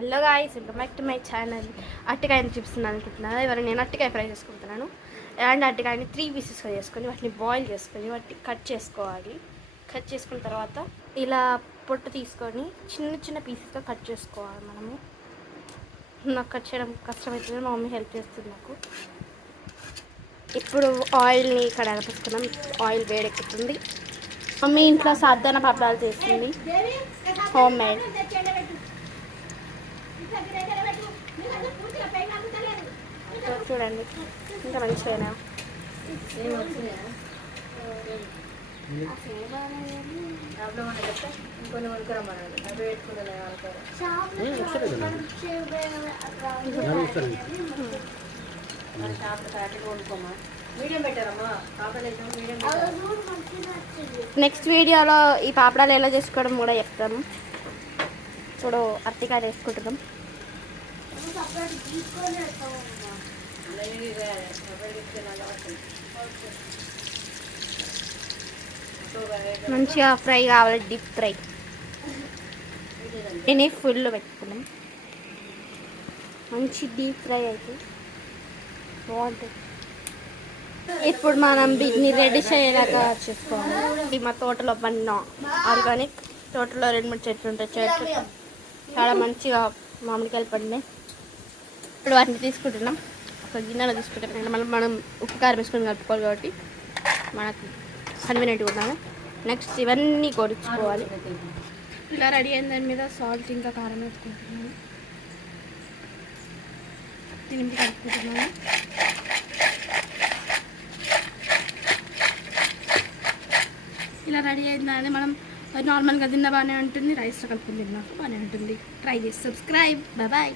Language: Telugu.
Hello guys, welcome back to my channel. అరటికాయని చూపిస్తున్నాను అనుకుంటున్నాను. ఇవాళ నేను అరటికాయ ఫ్రై చేసుకుంటున్నాను. అండ్ అరటికాయని 3 పీసెస్గా చేసుకొని వాటిని బాయిల్ చేసుకొని వాటిని కట్ చేసుకోవాలి. కట్ చేసుకున్న తర్వాత ఇలా పొట్టు తీసుకొని చిన్న చిన్న పీసెస్గా కట్ చేసుకోవాలి. నాకు కట్ చేయడం కష్టమవుతుంది, మా మమ్మీ హెల్ప్ చేస్తుంది నాకు. ఇప్పుడు ఆయిల్ని కడాగేసుకున్నాం. ఆయిల్ వేడెక్కుతుంది. మమ్మీ ఇంట్లో సాధారణ పాపడాలు చేస్తుంది, హోమ్ మేడ్. చూడండి ఇంకా మంచిగా నెక్స్ట్ వీడియోలో ఈ పాపడాలు ఎలా చేసుకోవడం కూడా చెప్తాను. ఇప్పుడు అరటికాయ వేసుకుంటున్నాం. మంచిగా ఫ్రై కావాలి, డీప్ ఫ్రై. నేను ఫుల్ పెట్టుకున్నాం, మంచి డీప్ ఫ్రై అయితే బాగుంటుంది. ఇప్పుడు మనం వీటిని రెడీ చేయలాగా చేసుకోవాలి. మా తోటలో పండిన ఆర్గానిక్, తోటలో 2-3 చెట్లు ఉంటాయి. చెట్లు చాలా మంచిగా మామిడికాయలు పండినాయి. ఇప్పుడు వాటిని తీసుకుంటున్నాం, ఒక గిన్నెలో తీసుకుంటాం. మనం ఉప్పు కారం వేసుకొని కలుపుకోవాలి కాబట్టి మనకు కన్వీనియంట్గా ఉన్నాము. నెక్స్ట్ ఇవన్నీ కొడుచుకోవాలి. ఇలా రెడీ అయిన దాని మీద సాల్ట్ ఇంకా కారం వేసుకుంటున్నాను. దీనికి కలుపుకుంటున్నాను. ఇలా రెడీ అయిన దాన్ని మనం నార్మల్గా తిన్న బాగానే ఉంటుంది, రైస్లో కలుపుకుని తిన్నా బాగానే ఉంటుంది. ట్రై చేసి సబ్స్క్రైబ్. బాయ్.